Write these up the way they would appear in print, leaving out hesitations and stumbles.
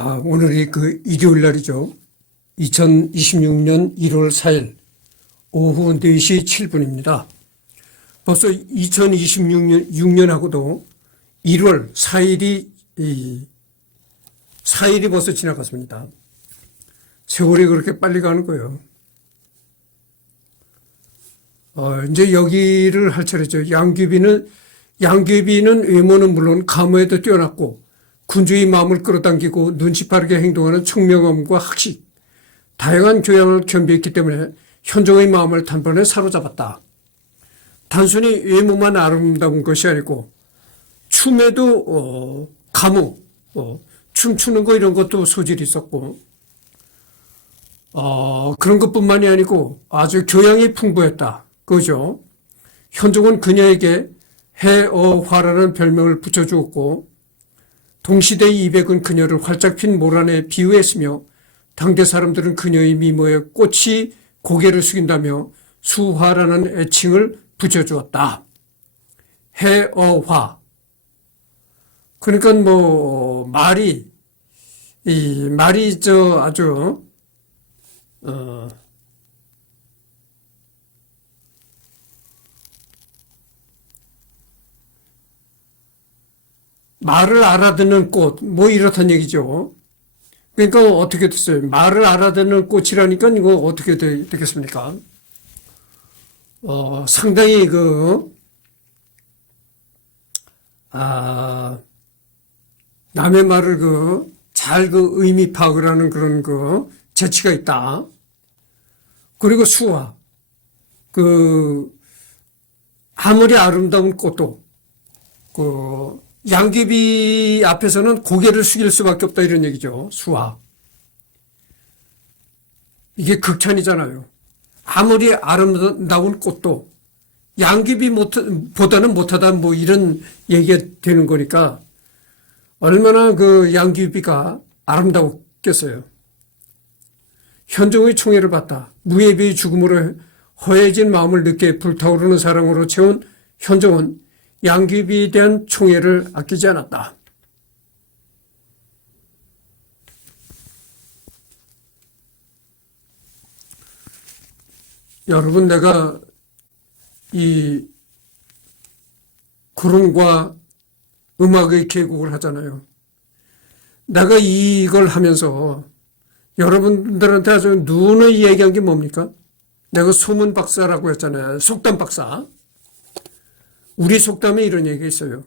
오늘이 그 일요일 날이죠. 2026년 1월 4일 오후 4시 7분입니다. 벌써 2026년하고도 1월 4일이 벌써 지나갔습니다. 세월이 그렇게 빨리 가는 거예요. 이제 여기를 할 차례죠. 양귀비는 외모는 물론 가무에도 뛰어났고 군주의 마음을 끌어당기고 눈치 빠르게 행동하는 총명함과 학식, 다양한 교양을 겸비했기 때문에 현종의 마음을 단번에 사로잡았다. 단순히 외모만 아름다운 것이 아니고 춤에도 가무, 춤추는 거 이런 것도 소질이 있었고 그런 것뿐만이 아니고 아주 교양이 풍부했다. 그죠? 현종은 그녀에게 해어화라는 별명을 붙여주었고 동시대의 이백은 그녀를 활짝 핀 모란에 비유했으며 당대 사람들은 그녀의 미모에 꽃이 고개를 숙인다며 수화라는 애칭을 붙여주었다. 해어화. 그러니까 말이 아주 말을 알아듣는 꽃, 이렇단 얘기죠. 그러니까 어떻게 됐어요? 말을 알아듣는 꽃이라니까 이거 어떻게 되겠습니까? 상당히 남의 말을 잘 의미 파악을 하는 그런 재치가 있다. 그리고 수화. 아무리 아름다운 꽃도, 양귀비 앞에서는 고개를 숙일 수밖에 없다 이런 얘기죠. 수화. 이게 극찬이잖아요. 아무리 아름다운 꽃도 양귀비보다는 못하다 이런 얘기가 되는 거니까 얼마나 양귀비가 아름다웠겠어요. 현종의 총애를 받다. 무예비의 죽음으로 허해진 마음을 늦게 불타오르는 사랑으로 채운 현종은 양귀비에 대한 총애를 아끼지 않았다. 여러분, 내가 이 구름과 음악의 계곡을 하잖아요. 내가 이걸 하면서 여러분들한테 아주 눈의 얘기한 게 뭡니까? 내가 소문 박사라고 했잖아요. 속담 박사. 우리 속담에 이런 얘기가 있어요.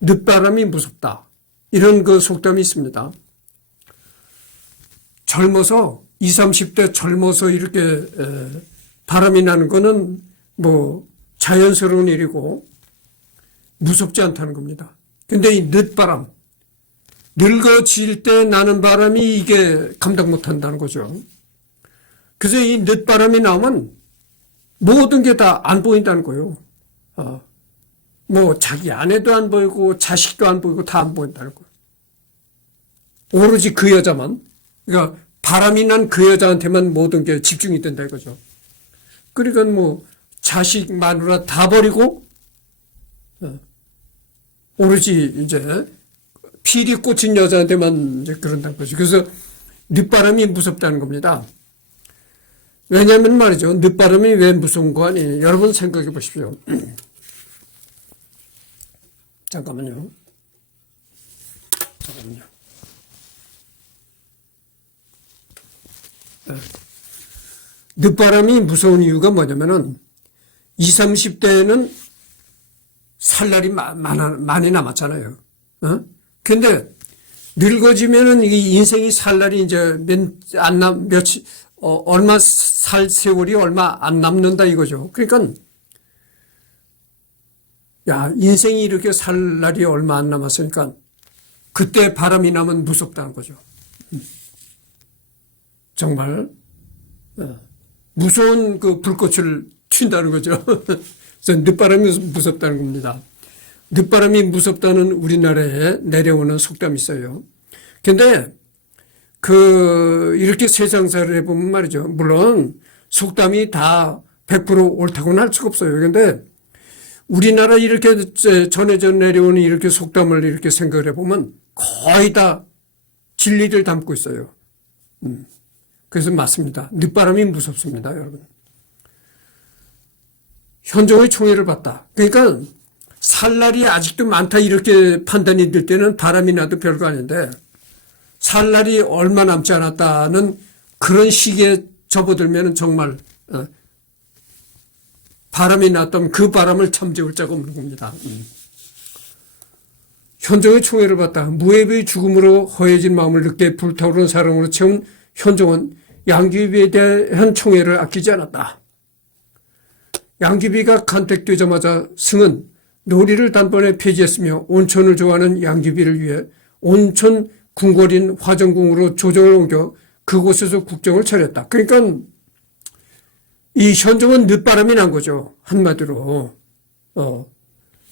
늦바람이 무섭다. 이런 속담이 있습니다. 젊어서 20, 30대 젊어서 이렇게 바람이 나는 거는 자연스러운 일이고 무섭지 않다는 겁니다. 근데 이 늦바람, 늙어질 때 나는 바람이 이게 감당 못한다는 거죠. 그래서 이 늦바람이 나오면 모든 게 다 안 보인다는 거예요. 자기 아내도 안 보이고 자식도 안 보이고 다 안 보인다는 거예요. 오로지 그 여자만, 그러니까 바람이 난 그 여자한테만 모든 게 집중이 된다 이거죠. 그러니까 자식, 마누라 다 버리고 오로지 이제 필이 꽂힌 여자한테만 이제 그런다는 거죠. 그래서 늦바람이 무섭다는 겁니다. 왜냐하면 말이죠. 늦바람이 왜 무서운 거 아니에요? 여러분 생각해 보십시오. 잠깐만요. 늦바람이 무서운 이유가 뭐냐면은 20, 30대에는 살 날이 많이 남았잖아요. 근데 늙어지면은 이 인생이 살 날이 이제 얼마 살 세월이 얼마 안 남는다 이거죠. 그러니까 인생이 이렇게 살 날이 얼마 안 남았으니까 그때 바람이 나면 무섭다는 거죠. 정말 무서운 불꽃을 튄다는 거죠. 그래서 늦바람이 무섭다는 겁니다. 늦바람이 무섭다는 우리나라에 내려오는 속담이 있어요. 근데 이렇게 세상사를 해보면 말이죠. 물론 속담이 다 100% 옳다고는 할 수가 없어요. 근데 우리나라 이렇게 전해져 내려오는 이렇게 속담을 이렇게 생각을 해보면 거의 다 진리를 담고 있어요. 그래서 맞습니다. 늦바람이 무섭습니다, 여러분. 현종의 총애를 받다. 그러니까 살 날이 아직도 많다 이렇게 판단이 들 때는 바람이 나도 별거 아닌데 살 날이 얼마 남지 않았다는 그런 시기에 접어들면 정말 바람이 났다면 그 바람을 잠재울 자가 없는 겁니다. 현종의 총애를 받다. 무해비의 죽음으로 허해진 마음을 늦게 불타오르는 사랑으로 채운 현종은 양귀비에 대한 총애를 아끼지 않았다. 양귀비가 간택되자마자 승은 놀이를 단번에 폐지했으며 온천을 좋아하는 양귀비를 위해 온천 궁궐인 화정궁으로 조정을 옮겨 그곳에서 국정을 차렸다. 그러니까 이 현종은 늦바람이 난 거죠. 한마디로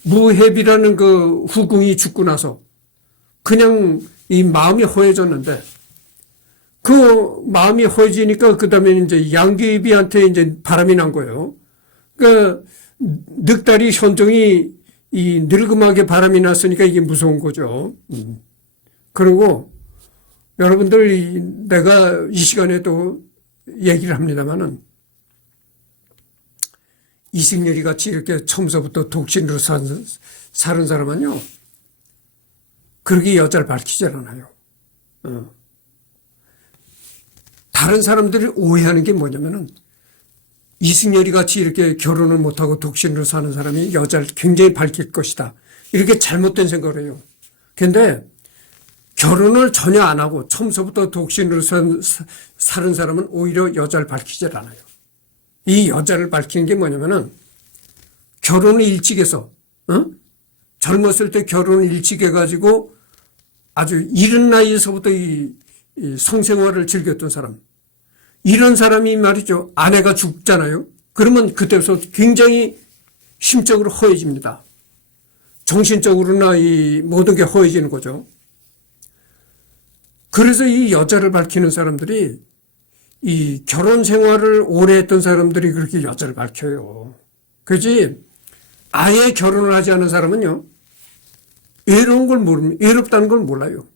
무해비라는 그 후궁이 죽고 나서 그냥 이 마음이 허해졌는데 그 마음이 허해지니까 그 다음에 이제 양귀비한테 이제 바람이 난 거예요. 그러니까 늑다리 현종이 이 늙음하게 바람이 났으니까 이게 무서운 거죠. 그리고 여러분들 내가 이 시간에도 얘기를 합니다만은 이승열이 같이 이렇게 처음서부터 독신으로 사는 사람은요, 그렇게 여자를 밝히질 않아요. 다른 사람들이 오해하는 게 뭐냐면은 이승열이 같이 이렇게 결혼을 못하고 독신으로 사는 사람이 여자를 굉장히 밝힐 것이다. 이렇게 잘못된 생각을 해요. 근데 결혼을 전혀 안 하고 처음서부터 독신으로 사는 사람은 오히려 여자를 밝히질 않아요. 이 여자를 밝히는 게 뭐냐면은 결혼을 일찍 해서 젊었을 때 결혼을 일찍 해가지고 아주 이른 나이에서부터 이 성생활을 즐겼던 사람, 이런 사람이 말이죠. 아내가 죽잖아요. 그러면 그때부터 굉장히 심적으로 허해집니다. 정신적으로나 이 모든 게 허해지는 거죠. 그래서 이 여자를 밝히는 사람들이 이 결혼 생활을 오래 했던 사람들이 그렇게 여자를 밝혀요. 그렇지 아예 결혼을 하지 않은 사람은요. 외로운 걸 모릅니다. 외롭다는 걸 몰라요.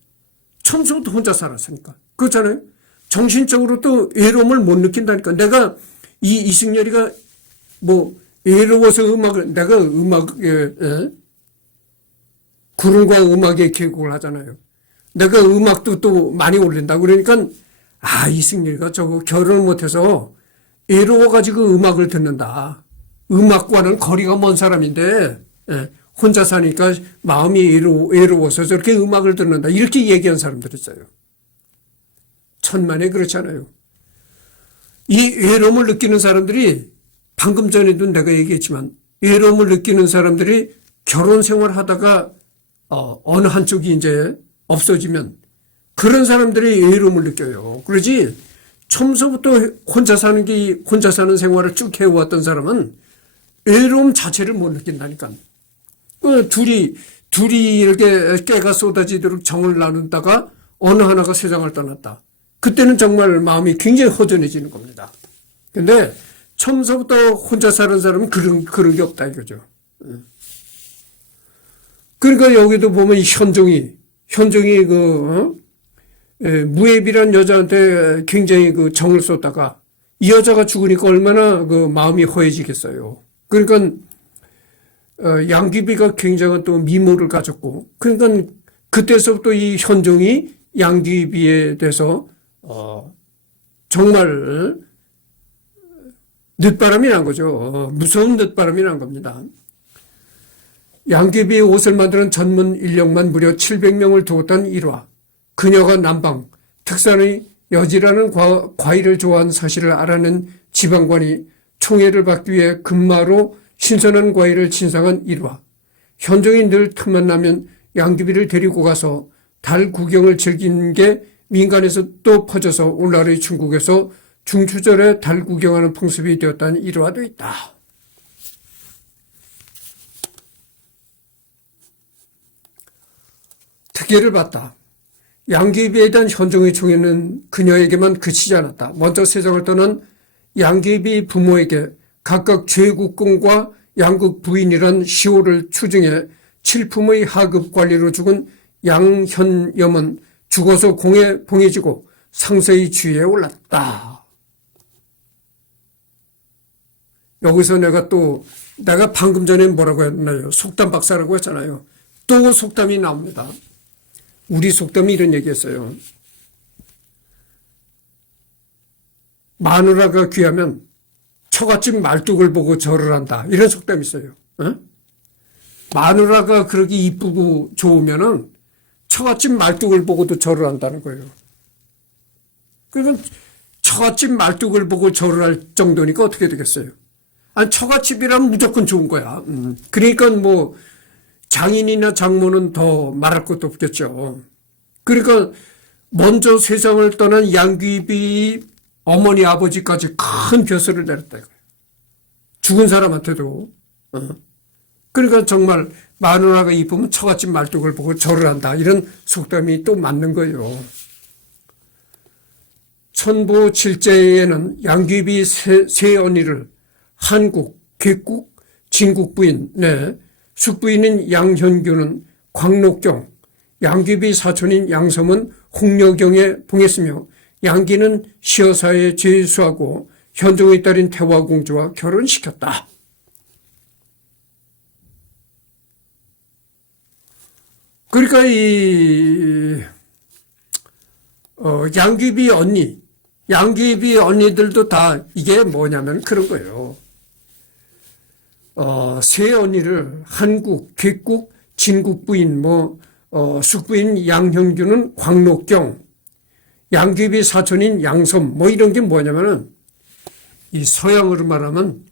처음부터 혼자 살았으니까. 그렇잖아요. 정신적으로 또 외로움을 못 느낀다니까. 내가 이승열이가 뭐 외로워서 내가 음악에 구름과 음악의 계곡을 하잖아요. 내가 음악도 또 많이 올린다고 그러니까 이승열이가 저거 결혼을 못해서 외로워가지고 음악을 듣는다. 음악과는 거리가 먼 사람인데 혼자 사니까 마음이 외로워서 저렇게 음악을 듣는다. 이렇게 얘기한 사람들 있어요. 천만에 그렇지 않아요. 이 외로움을 느끼는 사람들이 방금 전에도 내가 얘기했지만 외로움을 느끼는 사람들이 결혼 생활 하다가 어느 한쪽이 이제 없어지면 그런 사람들이 외로움을 느껴요. 그러지 처음서부터 혼자 사는 생활을 쭉 해왔던 사람은 외로움 자체를 못 느낀다니까. 둘이 이렇게 깨가 쏟아지도록 정을 나눈다가 어느 하나가 세상을 떠났다. 그때는 정말 마음이 굉장히 허전해지는 겁니다. 근데 처음서부터 혼자 사는 사람은 그런 게 없다 이거죠. 그러니까 여기도 보면 현종이 무예비란 여자한테 굉장히 그 정을 쏟다가 이 여자가 죽으니까 얼마나 그 마음이 허해지겠어요. 그러니까 양귀비가 굉장한 또 미모를 가졌고, 그러니까 그때서부터 이 현종이 양귀비에 대해서 정말 늦바람이 난 거죠. 무서운 늦바람이 난 겁니다. 양귀비의 옷을 만드는 전문 인력만 무려 700명을 두었던 일화. 그녀가 남방, 특산의 여지라는 과일을 좋아하는 사실을 알아낸 지방관이 총애를 받기 위해 금마로 신선한 과일을 진상한 일화. 현종이 늘 틈만 나면 양귀비를 데리고 가서 달 구경을 즐긴 게 민간에서 또 퍼져서 오늘날의 중국에서 중추절에 달 구경하는 풍습이 되었다는 일화도 있다. 특혜를 받다. 양귀비에 대한 현종의 총애는 그녀에게만 그치지 않았다. 먼저 세상을 떠난 양귀비 부모에게 각각 죄국공과 양국 부인이란 시호를 추증해 칠품의 하급 관리로 죽은 양현염은 죽어서 공에 봉해지고 상서의 주위에 올랐다. 여기서 내가 방금 전에 뭐라고 했나요? 속담 박사라고 했잖아요. 또 속담이 나옵니다. 우리 속담이 이런 얘기했어요. 마누라가 귀하면 처갓집 말뚝을 보고 절을 한다. 이런 속담이 있어요. 어? 마누라가 그렇게 이쁘고 좋으면은 처갓집 말뚝을 보고도 절을 한다는 거예요. 그러면 처갓집 말뚝을 보고 절을 할 정도니까 어떻게 되겠어요? 아니, 처갓집이라면 무조건 좋은 거야. 그러니까 뭐 장인이나 장모는 더 말할 것도 없겠죠. 그러니까 먼저 세상을 떠난 양귀비 어머니 아버지까지 큰 벼슬을 내렸다 이거예요. 죽은 사람한테도. 그러니까 정말 마누라가 이쁘면 처갓집 말뚝을 보고 절을 한다. 이런 속담이 또 맞는 거예요. 천부 칠제에는 양귀비 세 언니를 한국, 객국, 진국 부인, 숙부인인 양현규는 광록경, 양귀비 사촌인 양섬은 홍려경에 봉했으며 양기는 시어사에 제수하고 현종의 딸인 태화공주와 결혼시켰다. 그러니까 양귀비 언니들도 다 이게 뭐냐면 그런 거예요. 세 언니를 한국, 객국, 진국 부인, 숙부인 양현규는 광록경, 양귀비 사촌인 양섬, 이런 게 뭐냐면은 이 서양으로 말하면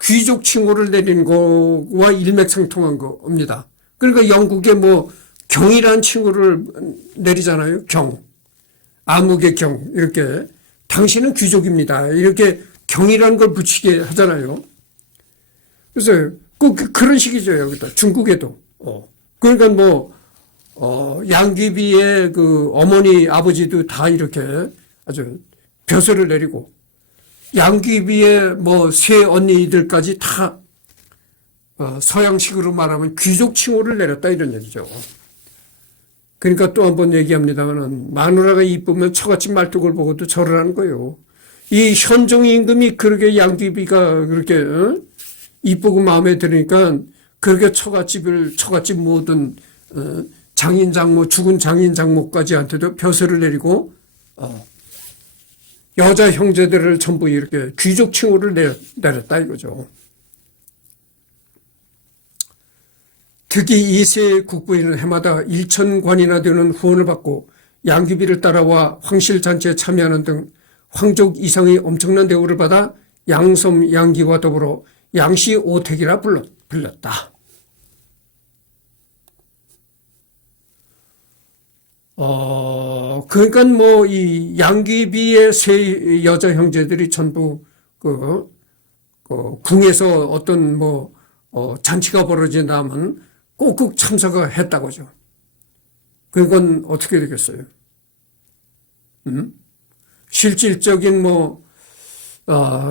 귀족 칭호를 내린 거와 일맥상통한 겁니다. 그러니까 영국에 경이라는 칭호를 내리잖아요. 경. 암흑의 경. 이렇게. 당신은 귀족입니다. 이렇게 경이라는 걸 붙이게 하잖아요. 그래서 그런 식이죠. 여기다. 중국에도. 그러니까 양귀비의 그 어머니 아버지도 다 이렇게 아주 벼슬을 내리고 양귀비의 세 언니들까지 다 서양식으로 말하면 귀족 칭호를 내렸다 이런 얘기죠. 그러니까 또 한 번 얘기합니다만은 마누라가 이쁘면 처갓집 말뚝을 보고도 절을 하는 거예요. 이 현종 임금이 그렇게 양귀비가 그렇게 이쁘고 마음에 들으니까 그렇게 처갓집 모든 장인 장모, 죽은 장인 장모까지한테도 벼슬을 내리고 여자 형제들을 전부 이렇게 귀족 칭호를 내렸다 이거죠. 특히 이세 국부인은 해마다 1,000관이나 되는 후원을 받고 양귀비를 따라와 황실잔치에 참여하는 등 황족 이상의 엄청난 대우를 받아 양섬 양기와 더불어 양씨 오택이라 불렸다. 그러니까 이 양귀비의 세 여자 형제들이 전부 궁에서 어떤 잔치가 벌어진다면 꼭꼭 참석했다고죠. 그건 어떻게 되겠어요? 실질적인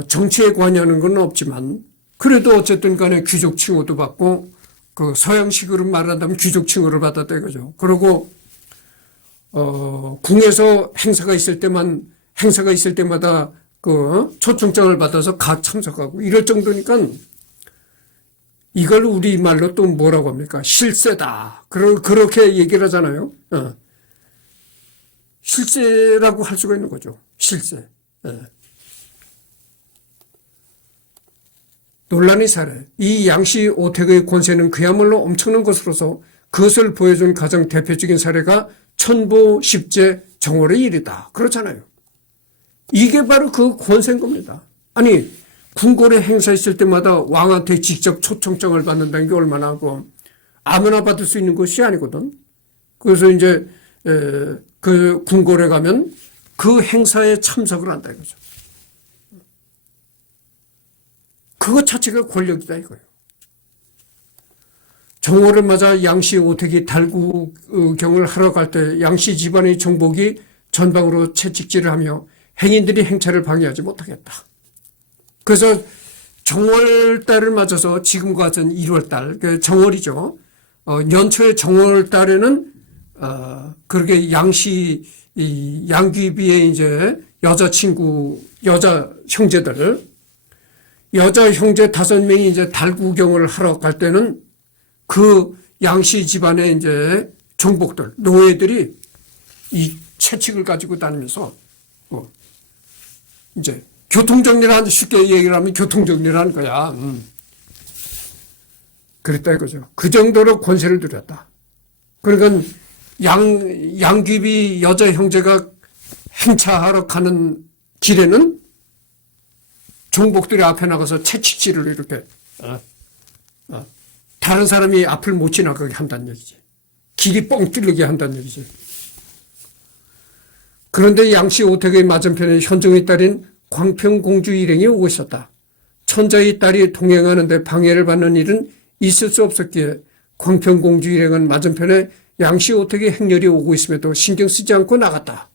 정치에 관여하는 건 없지만 그래도 어쨌든 간에 귀족 칭호도 받고 그 서양식으로 말한다면 귀족 칭호를 받았다 이거죠. 그리고 궁에서 행사가 있을 때마다 그 초청장을 받아서 각 참석하고 이럴 정도니까 이걸 우리말로 또 뭐라고 합니까? 실세다. 그렇게 얘기를 하잖아요. 실세라고 할 수가 있는 거죠. 실세. 논란의 사례. 이 양씨 오택의 권세는 그야말로 엄청난 것으로서 그것을 보여준 가장 대표적인 사례가 천보 10제 정월의 일이다. 그렇잖아요. 이게 바로 그 권세인 겁니다. 아니 궁궐에 행사했을 때마다 왕한테 직접 초청장을 받는다는 게 얼마나 아무나 받을 수 있는 것이 아니거든. 그래서 이제 그 궁궐에 가면 그 행사에 참석을 한다 이거죠. 그것 자체가 권력이다 이거예요. 정월을 맞아 양씨 오택이 달구경을 하러 갈 때 양씨 집안의 정복이 전방으로 채찍질을 하며 행인들이 행차를 방해하지 못하겠다. 그래서 정월달을 맞아서 지금과 같은 1월달, 정월이죠. 연초의 정월달에는 그렇게 이 양귀비의 이제 여자 형제들, 여자 형제 5명이 이제 달 구경을 하러 갈 때는 그 양씨 집안의 이제 종복들, 노예들이 이 채찍을 가지고 다니면서 이제 교통정리를 쉽게 얘기를 하면 교통정리를 하는 거야. 그랬다 이거죠. 그 정도로 권세를 누렸다. 그러니까 양귀비 여자 형제가 행차하러 가는 길에는 종복들이 앞에 나가서 채찍질을 이렇게 다른 사람이 앞을 못 지나가게 한다는 얘기지. 길이 뻥 뚫리게 한다는 얘기지. 그런데 양씨 오택의 맞은편에 현종의 딸인 광평공주 일행이 오고 있었다. 천자의 딸이 동행하는데 방해를 받는 일은 있을 수 없었기에 광평공주 일행은 맞은편에 양씨 오택의 행렬이 오고 있음에도 신경 쓰지 않고 나갔다.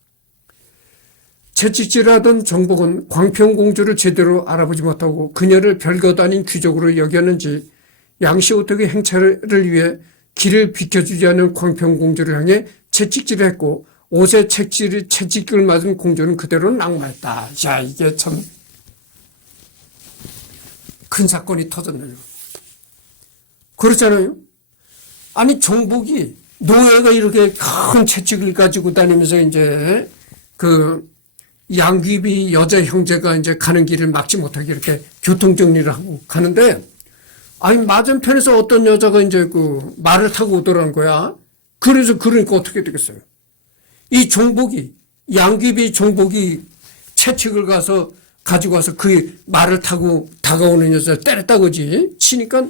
채찍질하던 정복은 광평공주를 제대로 알아보지 못하고 그녀를 별것 아닌 귀족으로 여겼는지 양씨 오택의 행차를 위해 길을 비켜주지 않은 광평공주를 향해 채찍질을 했고 옷에 채찍질을 맞은 공주는 그대로 낙마했다. 야, 이게 참 큰 사건이 터졌네요. 그렇잖아요. 아니 정복이 노예가 이렇게 큰 채찍을 가지고 다니면서 이제 그 양귀비 여자 형제가 이제 가는 길을 막지 못하게 이렇게 교통정리를 하고 가는데, 아니 맞은편에서 어떤 여자가 이제 그 말을 타고 오더라는 거야. 그러니까 어떻게 되겠어요? 이 종복이, 양귀비 종복이 채찍을 가지고 와서 그 말을 타고 다가오는 여자를 때렸다 그지? 치니까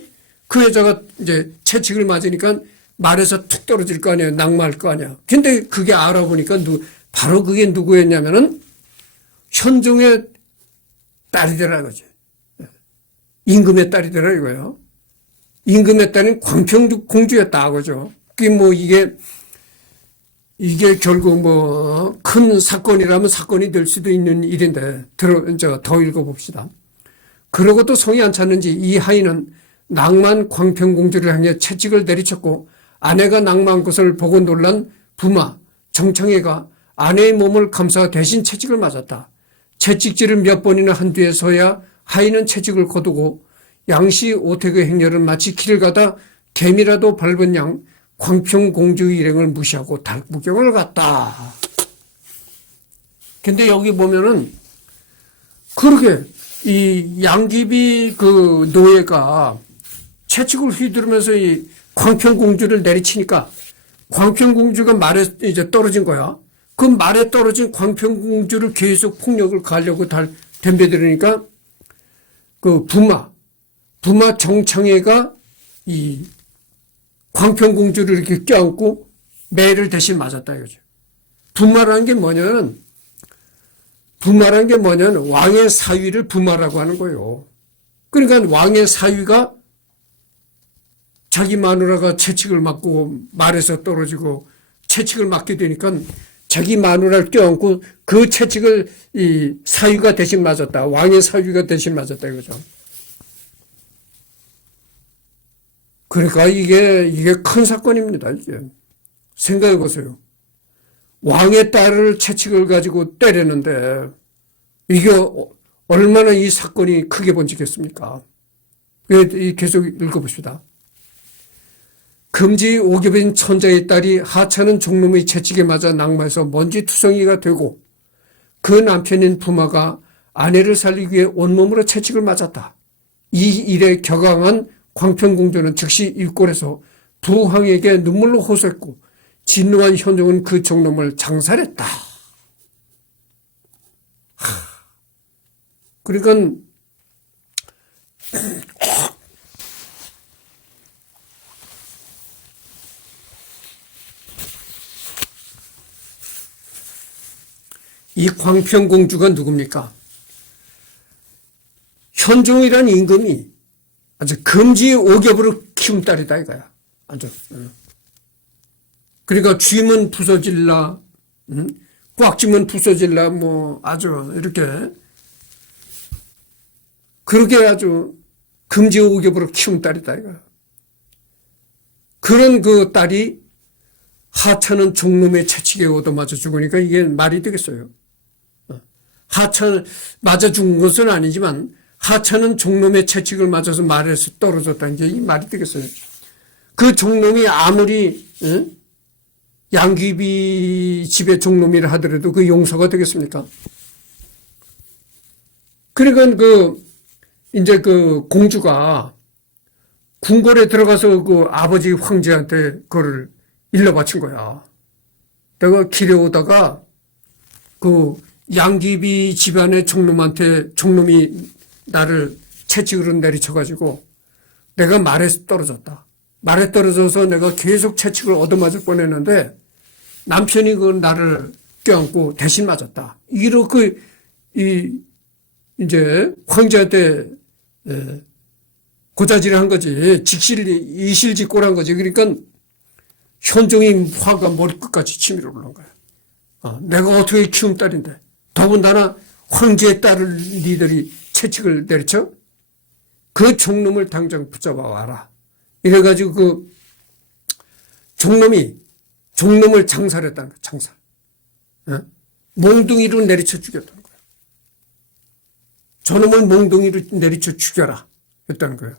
그 여자가 이제 채찍을 맞으니까 말에서 툭 떨어질 거 아니에요. 낙마할 거 아니야. 근데 그게 알아보니까 바로 그게 누구였냐면은 현종의 딸이더라 이거지. 임금의 딸이더라 이거예요. 임금의 딸은 광평공주였다 그죠. 그게 뭐 이게 결국 뭐 큰 사건이라면 사건이 될 수도 있는 일인데 더 읽어봅시다. 그러고도 성이 안 찼는지 이 하인은 낭만 광평공주를 향해 채찍을 내리쳤고 아내가 낭만 것을 보고 놀란 부마 정창회가 아내의 몸을 감싸 대신 채찍을 맞았다. 채찍질을 몇 번이나 한 뒤에서야 하인은 채찍을 거두고 양씨 오택의 행렬은 마치 길을 가다 개미라도 밟은 양 광평공주 일행을 무시하고 달구경을 갔다. 근데 여기 보면은 그러게 이 양귀비 그 노예가 채찍을 휘두르면서 이 광평공주를 내리치니까 광평공주가 말에 이제 떨어진 거야. 그 말에 떨어진 광평공주를 계속 폭력을 가하려고 덤벼들으니까 그 부마 정창회가 이 광평공주를 이렇게 껴안고 매를 대신 맞았다 이거죠. 부마라는 게 뭐냐면 왕의 사위를 부마라고 하는 거예요. 그러니까 왕의 사위가 자기 마누라가 채찍을 맞고 말에서 떨어지고 채찍을 맞게 되니까 자기 마누라를 껴안고 그 채찍을 이 사위가 대신 맞았다. 왕의 사위가 대신 맞았다 이거죠. 그러니까 이게 큰 사건입니다. 이게 생각해 보세요. 왕의 딸을 채찍을 가지고 때리는데 이게 얼마나 이 사건이 크게 번지겠습니까? 계속 읽어봅시다. 금지 오겹인 천자의 딸이 하찮은 종놈의 채찍에 맞아 낙마해서 먼지투성이가 되고 그 남편인 부마가 아내를 살리기 위해 온몸으로 채찍을 맞았다. 이 일에 격앙한 광평공주는 즉시 일골에서 부왕에게 눈물로 호소했고 진노한 현종은 그 종놈을 장살했다. 그러니까 이 광평공주가 누굽니까? 현종이라는 임금이 아주 금지 오겹으로 키운 딸이다 이거야. 아주. 그러니까 쥐면 부서질라, 꽉 쥐면 부서질라, 뭐 아주 이렇게 그렇게 아주 금지 오겹으로 키운 딸이다 이거야. 그런 그 딸이 하찮은 종놈의 채찍에 얻어맞아 죽으니까 이게 말이 되겠어요. 하찮 맞아 죽은 것은 아니지만 하찮은 종놈의 채찍을 맞아서 말에서 떨어졌다는 게 이 말이 되겠어요. 그 종놈이 아무리 양귀비 집의 종놈이라 하더라도 그 용서가 되겠습니까? 그러니까 이제 공주가 궁궐에 들어가서 아버지 황제한테 그거를 일러 바친 거야. 내가 길에 오다가 양귀비 집안의 종놈이 나를 채찍으로 내리쳐가지고 내가 말에 떨어졌다. 말에 떨어져서 내가 계속 채찍을 얻어맞을 뻔했는데 남편이 나를 껴안고 대신 맞았다. 이렇게 이제 황제한테 고자질을 한 거지. 이실직고를 한 거지. 그러니까 현종이 화가 머리끝까지 치밀어 올라온 거야. 내가 어떻게 키운 딸인데 더군다나 황제의 딸을 니들이 채찍을 내리쳐? 그 종놈을 당장 붙잡아 와라. 이래가지고 종놈을 장사를 했다는 거야. 장사. 몽둥이로 내리쳐 죽였다는 거야. 저놈을 몽둥이로 내리쳐 죽여라 했다는 거예요.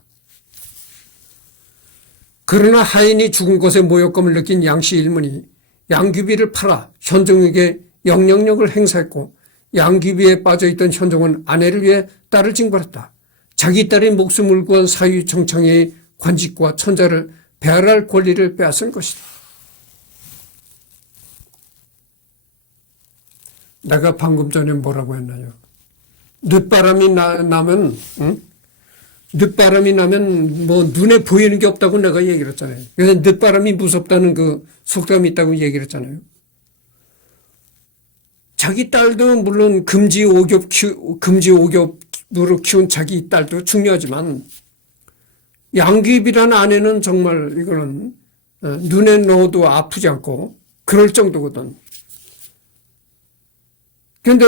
그러나 하인이 죽은 것에 모욕감을 느낀 양씨 일문이 양귀비를 팔아 현종에게 영향력을 행사했고 양귀비에 빠져있던 현종은 아내를 위해 딸을 징벌했다. 자기 딸의 목숨을 구한 사위 정창의 관직과 천자를 배할할 권리를 빼앗은 것이다. 내가 방금 전에 뭐라고 했나요? 늦바람이 나면 늦바람이 나면 뭐 눈에 보이는 게 없다고 내가 얘기를 했잖아요. 그래서 늦바람이 무섭다는 그 속담이 있다고 얘기를 했잖아요. 자기 딸도 물론 금지 오겹으로 키운 자기 딸도 중요하지만 양귀비라는 아내는 정말 이거는 눈에 넣어도 아프지 않고 그럴 정도거든. 그런데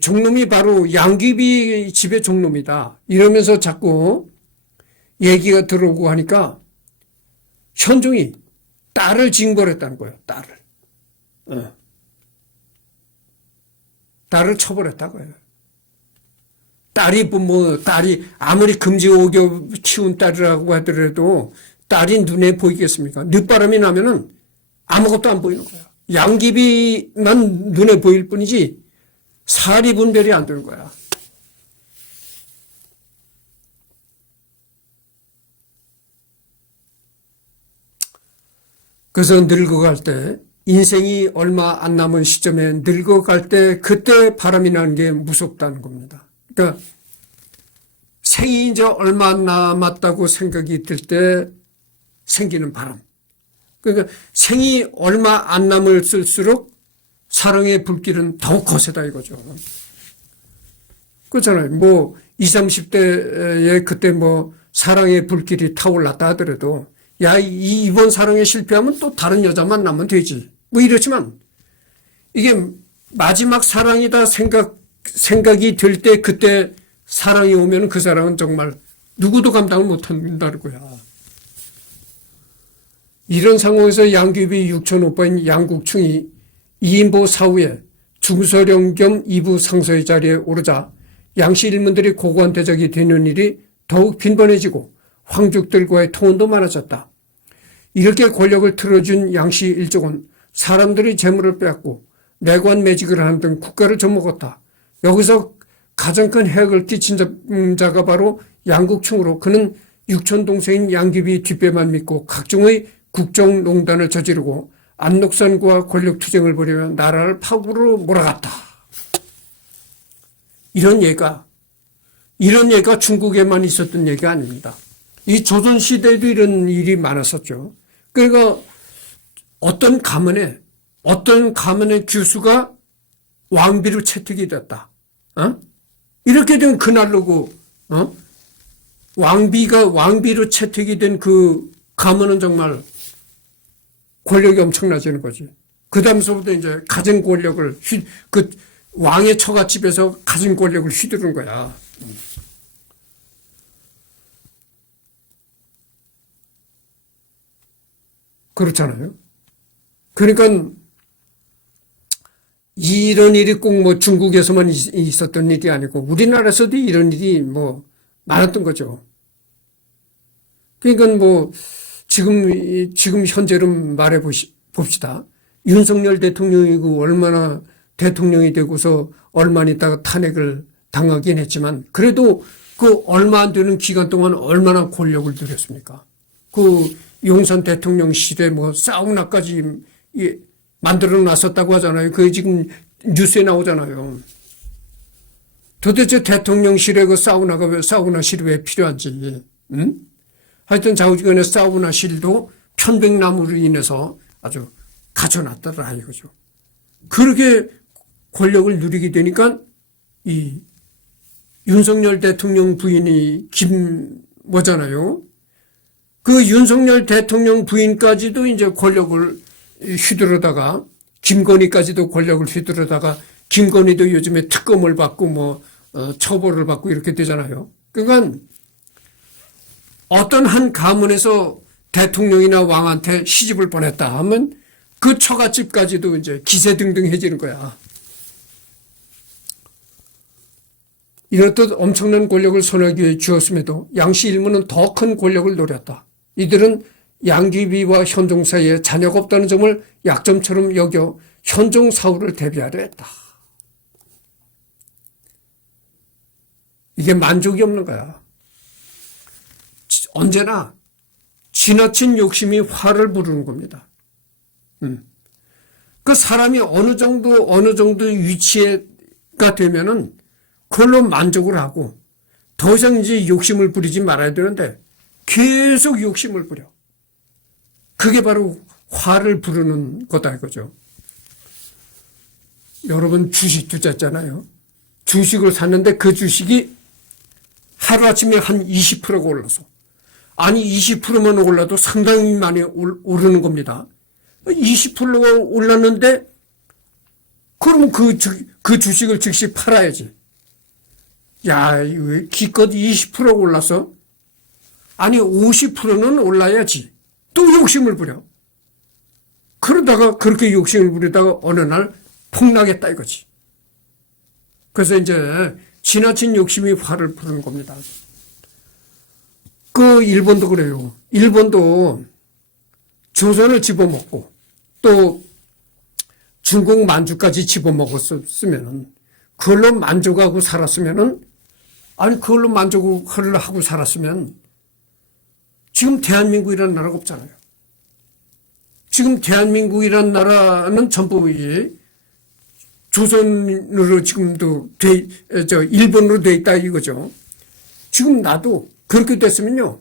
종놈이 바로 양귀비 집의 종놈이다. 이러면서 자꾸 얘기가 들어오고 하니까 현종이 딸을 징벌했다는 거예요. 딸을 처벌했다고요. 딸이 아무리 금지오겹 키운 딸이라고 하더라도 딸이 눈에 보이겠습니까? 늦바람이 나면은 아무것도 안 보이는 거야. 양귀비만 눈에 보일 뿐이지 사리 분별이 안 되는 거야. 그래서 늙어갈 때 인생이 얼마 안 남은 시점에 늙어갈 때 그때 바람이 나는 게 무섭다는 겁니다. 그러니까 생이 이제 얼마 안 남았다고 생각이 들 때 생기는 바람. 그러니까 생이 얼마 안 남을수록 사랑의 불길은 더욱 거세다 이거죠. 그렇잖아요. 뭐 20, 30대에 그때 뭐 사랑의 불길이 타올랐다 하더라도 야, 이번 사랑에 실패하면 또 다른 여자만 나면 되지. 뭐 이렇지만 이게 마지막 사랑이다 생각이 들 때 그때 사랑이 오면 그 사랑은 정말 누구도 감당을 못 한다는 거야. 이런 상황에서 양귀비 육촌 오빠인 양국충이 2인보 사후에 중서령 겸 2부 상서의 자리에 오르자 양씨 일문들이 고고한 대적이 되는 일이 더욱 빈번해지고 황족들과의 통혼도 많아졌다. 이렇게 권력을 틀어준 양씨 일족은 사람들이 재물을 빼앗고 내관 매직을 하는 등 국가를 젖먹었다. 여기서 가장 큰 해악을 끼친 자가 바로 양국충으로 그는 육촌 동생인 양귀비 뒷배만 믿고 각종의 국정농단을 저지르고 안록산과 권력 투쟁을 벌이며 나라를 파국으로 몰아갔다. 이런 예가 중국에만 있었던 얘기가 아닙니다. 이 조선시대에도 이런 일이 많았었죠. 그러니까 어떤 가문의 규수가 왕비로 채택이 됐다. 이렇게 된 그날로고, 왕비로 채택이 된 그 가문은 정말 권력이 엄청나지는 거지. 그 다음서부터 이제 가진 권력을, 왕의 처갓집에서 가진 권력을 휘두른 거야. 그렇잖아요. 그러니까 이런 일이 꼭 뭐 중국에서만 있었던 일이 아니고 우리나라에서도 이런 일이 뭐 많았던 거죠. 그러니까 뭐 지금 현재로 말해 봅시다. 윤석열 대통령이 얼마나 대통령이 되고서 얼마 있다가 탄핵을 당하긴 했지만 그래도 그 얼마 안 되는 기간 동안 얼마나 권력을 누렸습니까? 그 용산 대통령실에 뭐 사우나까지 만들어 놨었다고 하잖아요. 그게 지금 뉴스에 나오잖아요. 도대체 대통령실에 그 사우나가 왜 사우나실이 왜 필요한지, 응? 하여튼 좌우지간에 사우나실도 편백나무로 인해서 아주 갖춰놨더라 이거죠. 그렇게 권력을 누리게 되니까 이 윤석열 대통령 부인이 뭐잖아요. 그 윤석열 대통령 부인까지도 이제 권력을 휘두르다가 김건희까지도 권력을 휘두르다가 김건희도 요즘에 특검을 받고 뭐 처벌을 받고 이렇게 되잖아요. 그러니까 어떤 한 가문에서 대통령이나 왕한테 시집을 보냈다 하면 그 처갓집까지도 이제 기세등등해지는 거야. 이렇듯 엄청난 권력을 손아귀에 쥐었음에도 양씨 일문은 더 큰 권력을 노렸다. 이들은 양귀비와 현종 사이에 자녀가 없다는 점을 약점처럼 여겨 현종 사후를 대비하려 했다. 이게 만족이 없는 거야. 언제나 지나친 욕심이 화를 부르는 겁니다. 그 사람이 어느 정도 위치가 되면은 그걸로 만족을 하고 더 이상 이제 욕심을 부리지 말아야 되는데 계속 욕심을 부려. 그게 바로 화를 부르는 거다 이거죠. 여러분 주식 투자했잖아요. 주식을 샀는데 그 주식이 하루아침에 한 20%가 올라서 아니 20%만 올라도 상당히 많이 오르는 겁니다. 20%가 올랐는데 그러면 그 주식을 즉시 팔아야지. 야, 왜 기껏 20% 올라서? 아니 50%는 올라야지. 또 욕심을 부려. 그러다가 그렇게 욕심을 부리다가 어느 날 폭락했다 이거지. 그래서 이제 지나친 욕심이 화를 부르는 겁니다. 그 일본도 그래요. 일본도 조선을 집어먹고 또 중국 만주까지 집어먹었으면 그걸로 만족하고 살았으면은 아니 그걸로 만족을 하고 살았으면 지금 대한민국이라는 나라가 없잖아요. 지금 대한민국이라는 나라는 전부 조선으로 지금도 일본으로 돼 있다 이거죠. 지금 나도 그렇게 됐으면요.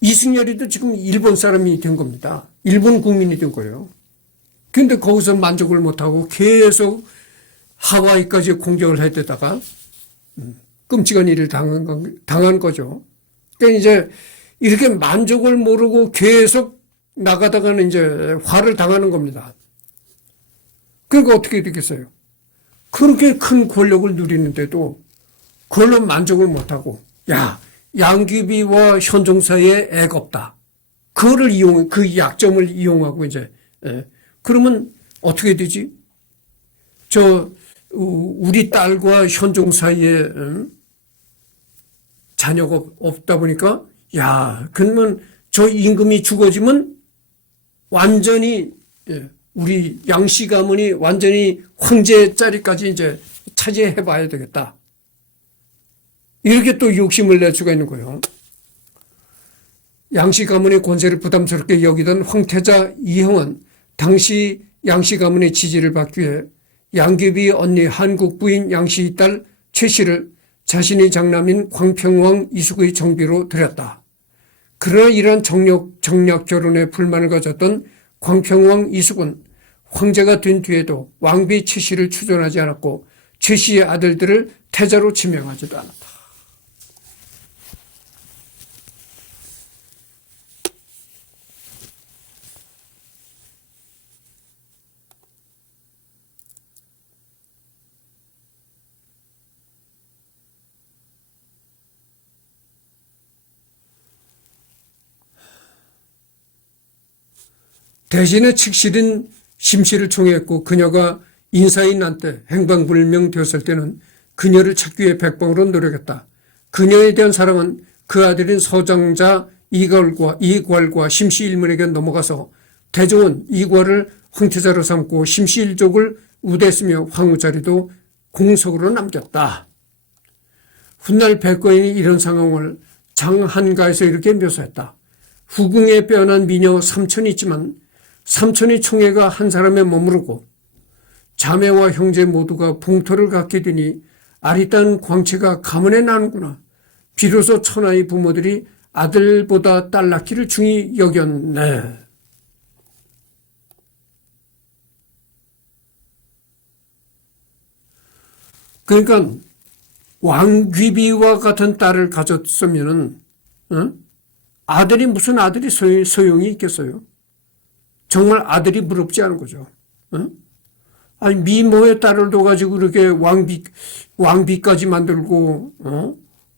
이승열이도 지금 일본 사람이 된 겁니다. 일본 국민이 된 거예요. 그런데 거기서 만족을 못하고 계속 하와이까지 공격을 해대다가 끔찍한 일을 당한 거죠. 그러니까 이제 이렇게 만족을 모르고 계속 나가다가는 이제 화를 당하는 겁니다. 그러니까 어떻게 되겠어요? 그렇게 큰 권력을 누리는데도 그걸로 만족을 못하고 야 양귀비와 현종 사이에 애가 없다. 그거를 그 약점을 이용하고 이제 그러면 어떻게 되지? 우리 딸과 현종 사이에 자녀가 없다 보니까 야 그러면 저 임금이 죽어지면 완전히 우리 양씨 가문이 완전히 황제 자리까지 이제 차지해 봐야 되겠다. 이렇게 또 욕심을 낼 수가 있는 거예요. 양씨 가문의 권세를 부담스럽게 여기던 황태자 이형은 당시 양씨 가문의 지지를 받기 위해 양귀비 언니 한국 부인 양씨의 딸 최씨를 자신의 장남인 광평왕 이숙의 정비로 들였다. 그러나 이러한 정략 결혼에 불만을 가졌던 광평왕 이숙은 황제가 된 뒤에도 왕비 최씨를 추존하지 않았고 최씨의 아들들을 태자로 지명하지도 않았다. 대신에 측실인 심씨를 총애했고 그녀가 인사인 난 때 행방불명 되었을 때는 그녀를 찾기 위해 백방으로 노력했다. 그녀에 대한 사랑은 그 아들인 서장자 이괄과 심씨 일문에게 넘어가서 대종은 이괄을 황태자로 삼고 심씨 일족을 우대했으며 황후자리도 공석으로 남겼다. 훗날 백거인이 이런 상황을 장한가에서 이렇게 묘사했다. 후궁에 빼어난 미녀 삼천이 있지만 삼천의 총애가 한 사람에 머무르고 자매와 형제 모두가 봉토를 갖게 되니 아리따운 광채가 가문에 나는구나. 비로소 천하의 부모들이 아들보다 딸 낳기를 중히 여겼네. 그러니까 왕귀비와 같은 딸을 가졌으면은 아들이 무슨 아들이 소용이 있겠어요? 정말 아들이 부럽지 않은 거죠. 아니 미모의 딸을 둬가지고 이렇게 왕비까지 만들고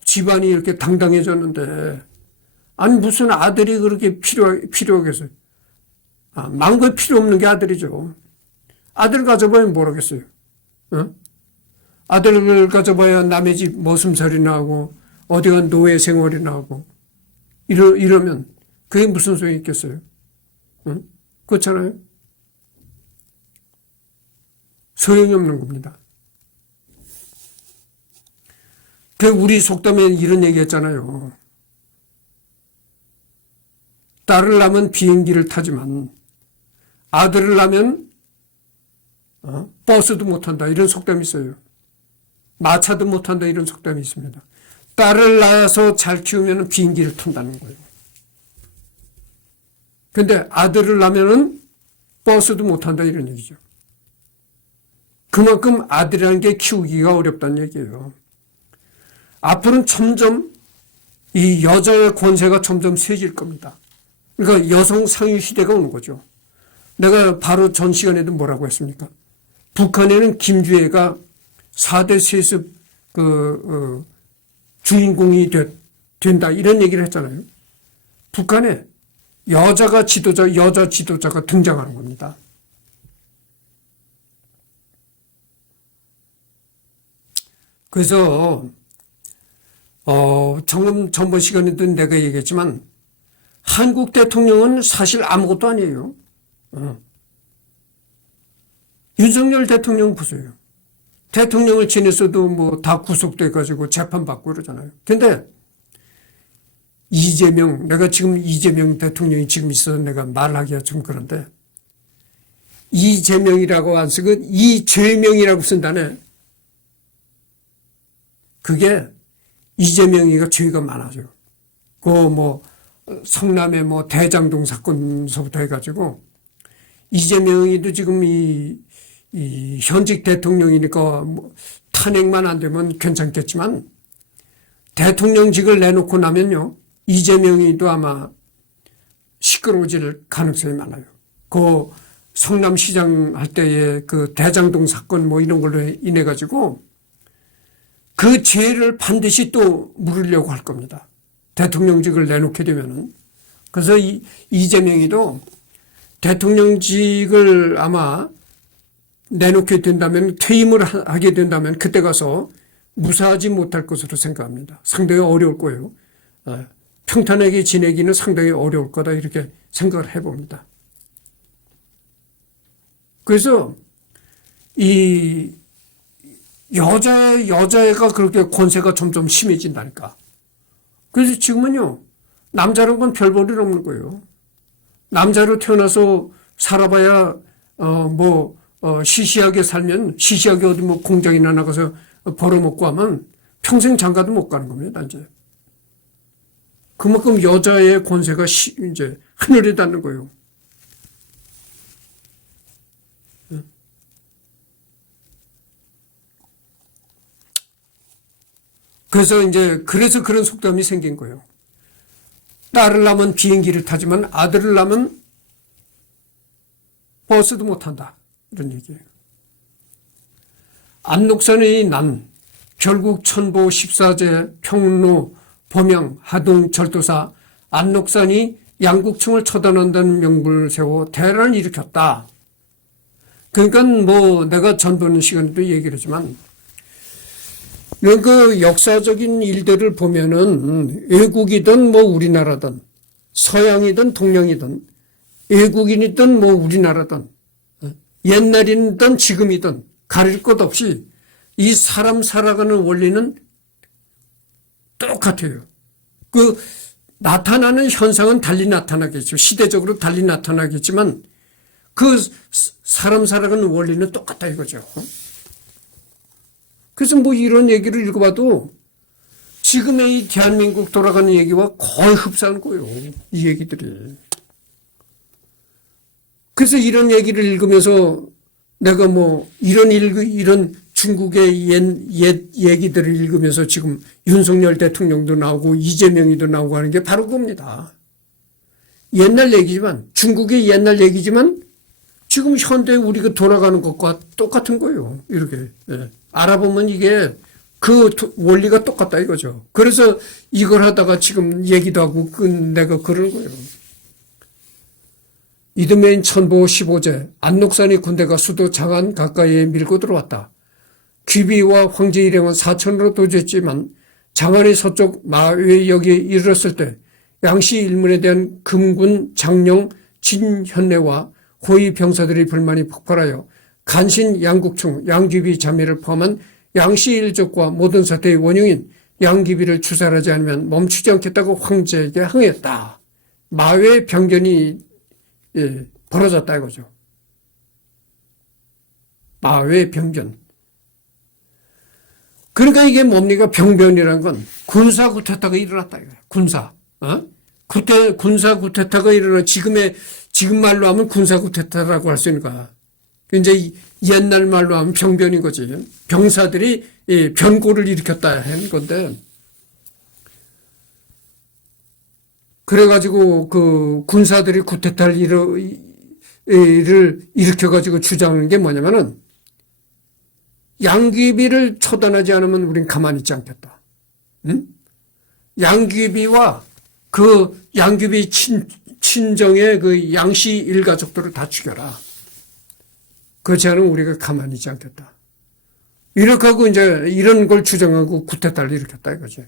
집안이 이렇게 당당해졌는데 아니 무슨 아들이 그렇게 필요하겠어요? 망고에 필요 없는 게 아들이죠. 아들 가져봐야 뭘 하겠어요? 아들을 가져봐야 남의 집 머슴살이나 하고 어디가 노예 생활이나 하고 이러면 그게 무슨 소용이 있겠어요? 그렇잖아요? 소용이 없는 겁니다. 우리 속담에 이런 얘기 했잖아요. 딸을 낳으면 비행기를 타지만 아들을 낳으면 버스도 못 탄다 이런 속담이 있어요. 마차도 못 탄다 이런 속담이 있습니다. 딸을 낳아서 잘 키우면 비행기를 탄다는 거예요. 근데 아들을 낳으면 버스도 못 탄다 이런 얘기죠. 그만큼 아들이라는 게 키우기가 어렵다는 얘기예요. 앞으로는 점점 이 여자의 권세가 점점 세질 겁니다. 그러니까 여성 상위 시대가 오는 거죠. 내가 바로 전 시간에도 뭐라고 했습니까? 북한에는 김주애가 4대 세습 주인공이 된다 이런 얘기를 했잖아요. 북한에 여자 지도자가 등장하는 겁니다. 그래서 전번 시간에도 내가 얘기했지만 한국 대통령은 사실 아무것도 아니에요. 윤석열 대통령 보세요. 대통령을 지냈어도 뭐 다 구속돼가지고 재판받고 그러잖아요. 근데 내가 지금 이재명 대통령이 지금 있어서 내가 말하기가 좀 그런데 이재명이라고 안 쓰고 이죄명이라고 쓴다네. 그게 이재명이가 죄가 많아져. 성남의 대장동 사건서부터 해가지고 이재명이도 지금 이 현직 대통령이니까 탄핵만 안 되면 괜찮겠지만 대통령직을 내놓고 나면요 이재명이도 아마 시끄러워질 가능성이 많아요. 성남시장 할 때의 그 대장동 사건 이런 걸로 인해 가지고 그 죄를 반드시 또 물으려고 할 겁니다. 대통령직을 내놓게 되면은. 그래서 이재명이도 대통령직을 아마 내놓게 된다면, 퇴임을 하게 된다면 그때 가서 무사하지 못할 것으로 생각합니다. 상당히 어려울 거예요. 평탄하게 지내기는 상당히 어려울 거다 이렇게 생각을 해봅니다. 그래서 이 여자애가 그렇게 권세가 점점 심해진다니까. 그래서 지금은요 남자라는 건 별 볼일 없는 거예요. 남자로 태어나서 살아봐야 시시하게 살면 시시하게 어디 공장이나 나가서 벌어먹고 하면 평생 장가도 못 가는 겁니다. 이제 그만큼 여자의 권세가 이제 하늘에 닿는 거예요. 그래서 그런 속담이 생긴 거예요. 딸을 낳으면 비행기를 타지만 아들을 낳으면 버스도 못 탄다. 이런 얘기예요. 안록산의 난, 결국 천보 14제, 평로, 범양, 하동, 절도사, 안록산이 양국층을 처단한다는 명분을 세워 대란을 일으켰다. 그러니까 뭐 내가 전번 시간에도 얘기를 했지만 그 역사적인 일들을 보면은 외국이든 뭐 우리나라든 서양이든 동양이든 외국인이든 뭐 우리나라든 옛날이든 지금이든 가릴 것 없이 이 사람 살아가는 원리는 똑같아요. 그 나타나는 현상은 달리 나타나겠죠. 시대적으로 달리 나타나겠지만 그 사람 살아가는 원리는 똑같다 이거죠. 그래서 뭐 이런 얘기를 읽어봐도 지금의 이 대한민국 돌아가는 얘기와 거의 흡사한 거예요. 이 얘기들이. 그래서 이런 얘기를 읽으면서 내가 뭐 이런 중국의 옛 얘기들을 읽으면서 지금 윤석열 대통령도 나오고 이재명이도 나오고 하는 게 바로 그겁니다. 옛날 얘기지만 중국의 옛날 얘기지만 지금 현대 우리가 돌아가는 것과 똑같은 거예요. 이렇게 알아보면 이게 그 원리가 똑같다 이거죠. 그래서 이걸 하다가 지금 얘기도 하고 내가 그러는 거예요. 이듬해인 천보 15제 안록산의 군대가 수도 장안 가까이에 밀고 들어왔다. 귀비와 황제 일행은 사천으로 도주했지만 장안의 서쪽 마외역에 이르렀을 때 양씨 일문에 대한 금군 장령 진현내와 호위 병사들의 불만이 폭발하여 간신 양국충 양귀비 자매를 포함한 양씨 일족과 모든 사태의 원흉인 양귀비를 추살하지 않으면 멈추지 않겠다고 황제에게 항의했다. 마외 병변이 벌어졌다 이거죠. 마외 병변. 그러니까 이게 뭡니까? 병변이라는 건 군사 구태타가 일어났다 이거야. 군사. 군사 구태타가 일어나 지금 말로 하면 군사 구태타라고 할 수 있는 거야. 이제 옛날 말로 하면 병변인 거지. 병사들이 변고를 일으켰다 하는 건데. 그래가지고 그 군사들이 구태타를 일으켜가지고 주장하는 게 뭐냐면은 양귀비를 처단하지 않으면 우린 가만히 있지 않겠다. 응? 양귀비와 그 양귀비 친정의 그 양씨 일가족들을 다 죽여라. 그렇지 않으면 우리가 가만히 있지 않겠다. 이렇게 하고 이제 이런 걸 주장하고 구태타를 일으켰다 이거지.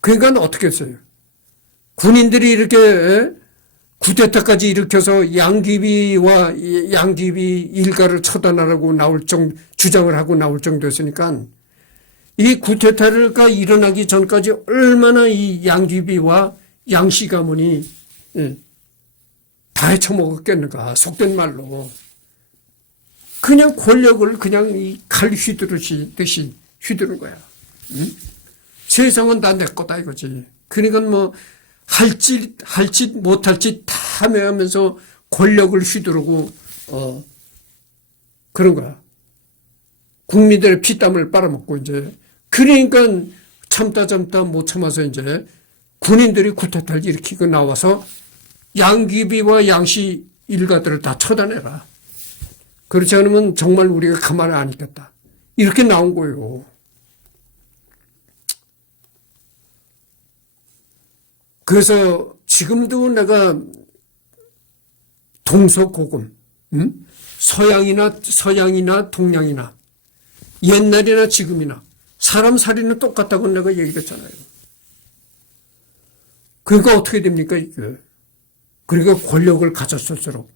그러니까 어떻게 했어요? 군인들이 이렇게 구태타까지 일으켜서 양귀비 일가를 처단하라고 주장을 하고 나올 정도였으니까 이 구태타가 일어나기 전까지 얼마나 이 양귀비와 양씨 가문이 다 헤쳐먹었겠는가. 속된 말로. 그냥 권력을 그냥 이 칼 휘두르듯이 휘두른 거야. 응? 세상은 다 내 거다 이거지. 그러니까 뭐 할 짓 못할 짓 다 매하면서 권력을 휘두르고 그런 거야. 국민들의 피땀을 빨아먹고 이제 그러니까 참다 못 참아서 이제 군인들이 구태타를 일으키고 나와서 양귀비와 양씨 일가들을 다 처단해라. 그렇지 않으면 정말 우리가 가만히 안 있겠다. 이렇게 나온 거예요. 그래서 지금도 내가 동서고금, 서양이나 동양이나 옛날이나 지금이나 사람 살이는 똑같다고 내가 얘기했잖아요. 그러니까 어떻게 됩니까 이게? 그러니까 권력을 가졌을수록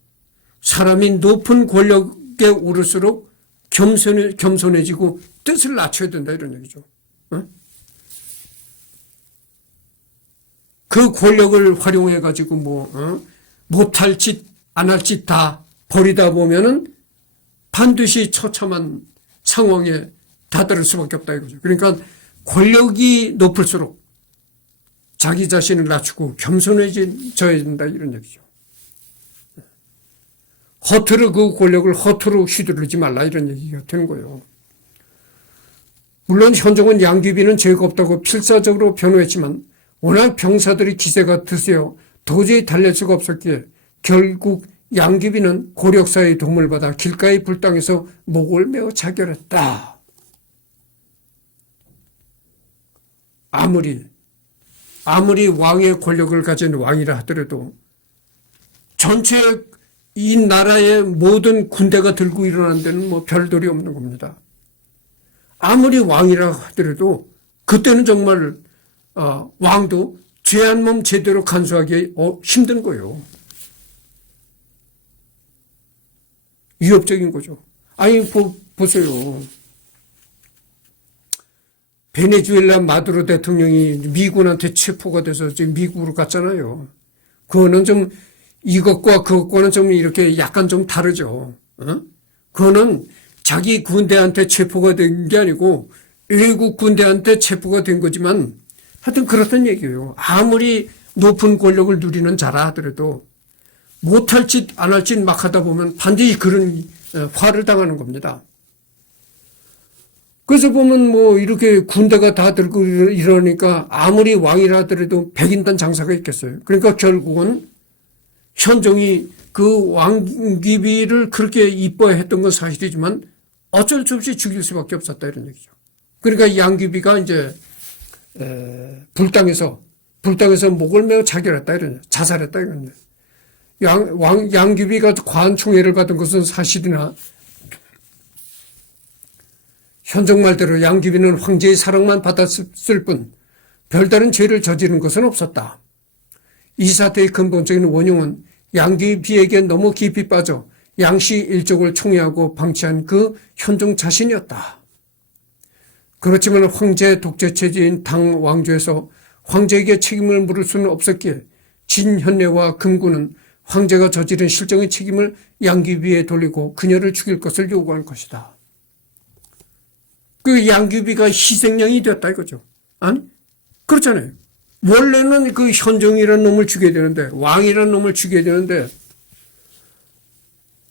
사람이 높은 권력에 오를수록 겸손해지고 뜻을 낮춰야 된다 이런 얘기죠. 그 권력을 활용해 가지고 못할 짓, 안 할 짓 다 버리다 보면은 반드시 처참한 상황에 다다를 수밖에 없다 이거죠. 그러니까 권력이 높을수록 자기 자신을 낮추고 겸손해져야 된다 이런 얘기죠. 허투루 그 권력을 허투루 휘두르지 말라 이런 얘기가 되는 거예요. 물론 현종은 양귀비는 죄가 없다고 필사적으로 변호했지만 워낙 병사들이 기세가 드세요. 도저히 달랠 수가 없었기에 결국 양귀비는 고력사의 도움을 받아 길가의 불당에서 목을 메어 자결했다. 아무리 왕의 권력을 가진 왕이라 하더라도 전체 이 나라의 모든 군대가 들고 일어난 데는 뭐 별돌이 없는 겁니다. 아무리 왕이라 하더라도 그때는 정말 왕도 죄 한 몸 제대로 간수하기 힘든 거예요. 위협적인 거죠. 아니 보세요. 베네수엘라 마두로 대통령이 미군한테 체포가 돼서 지금 미국으로 갔잖아요. 그거는 좀 이것과 그것과는 좀 이렇게 약간 좀 다르죠. 그거는 자기 군대한테 체포가 된 게 아니고 외국 군대한테 체포가 된 거지만 하여튼 그렇단 얘기예요. 아무리 높은 권력을 누리는 자라 하더라도 못할 짓 안 할 짓 막 하다 보면 반드시 그런 화를 당하는 겁니다. 그래서 보면 뭐 이렇게 군대가 다 들고 이러니까 아무리 왕이라 하더라도 백인단 장사가 있겠어요. 그러니까 결국은 현종이 그 왕귀비를 그렇게 이뻐했던 건 사실이지만 어쩔 수 없이 죽일 수밖에 없었다 이런 얘기죠. 그러니까 양귀비가 이제 불당에서 목을 메어 자결했다 이런 자살했다 이런 양귀비가 관총애를 받은 것은 사실이나 현종 말대로 양귀비는 황제의 사랑만 받았을 뿐 별다른 죄를 저지른 것은 없었다. 이 사태의 근본적인 원흉은 양귀비에게 너무 깊이 빠져 양씨 일족을 총애하고 방치한 그 현종 자신이었다. 그렇지만 황제 독재체제인 당 왕조에서 황제에게 책임을 물을 수는 없었기에 진현례와 금군은 황제가 저지른 실정의 책임을 양귀비에 돌리고 그녀를 죽일 것을 요구한 것이다. 그 양귀비가 희생양이 됐다 이거죠. 아니 그렇잖아요. 원래는 그 현종이라는 놈을 죽여야 되는데 왕이라는 놈을 죽여야 되는데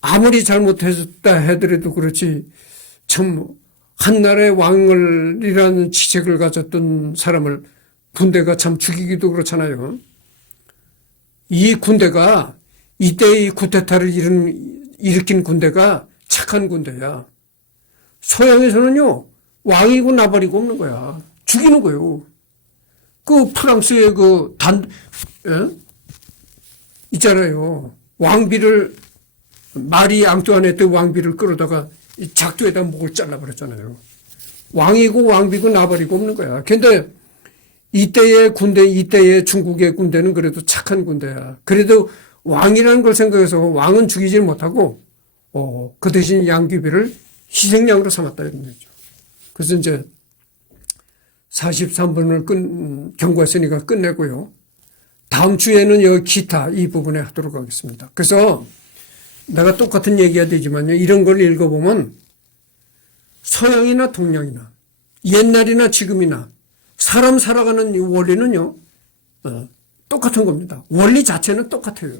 아무리 잘못했다 하더라도 그렇지 참 한나라의 왕을이라는 지책을 가졌던 사람을 군대가 참 죽이기도 그렇잖아요. 이 군대가 이때의 쿠데타를 일으킨 군대가 착한 군대야. 서양에서는요 왕이고 나발이고 없는 거야. 죽이는 거예요. 그 프랑스의 있잖아요. 왕비를 마리 앙뚜아네트 왕비를 끌어다가 작두에다 목을 잘라버렸잖아요. 왕이고 왕비고 나발이고 없는 거야. 근데 이때의 군대, 이때의 중국의 군대는 그래도 착한 군대야. 그래도 왕이라는 걸 생각해서 왕은 죽이지 못하고 그 대신 양귀비를 희생양으로 삼았다 이런 얘기죠. 그래서 이제 43분을 경과했으니까 끝내고요. 다음 주에는 여기 기타 이 부분에 하도록 하겠습니다. 그래서 내가 똑같은 얘기가 되지만요. 이런 걸 읽어보면 서양이나 동양이나 옛날이나 지금이나 사람 살아가는 원리는요. 똑같은 겁니다. 원리 자체는 똑같아요.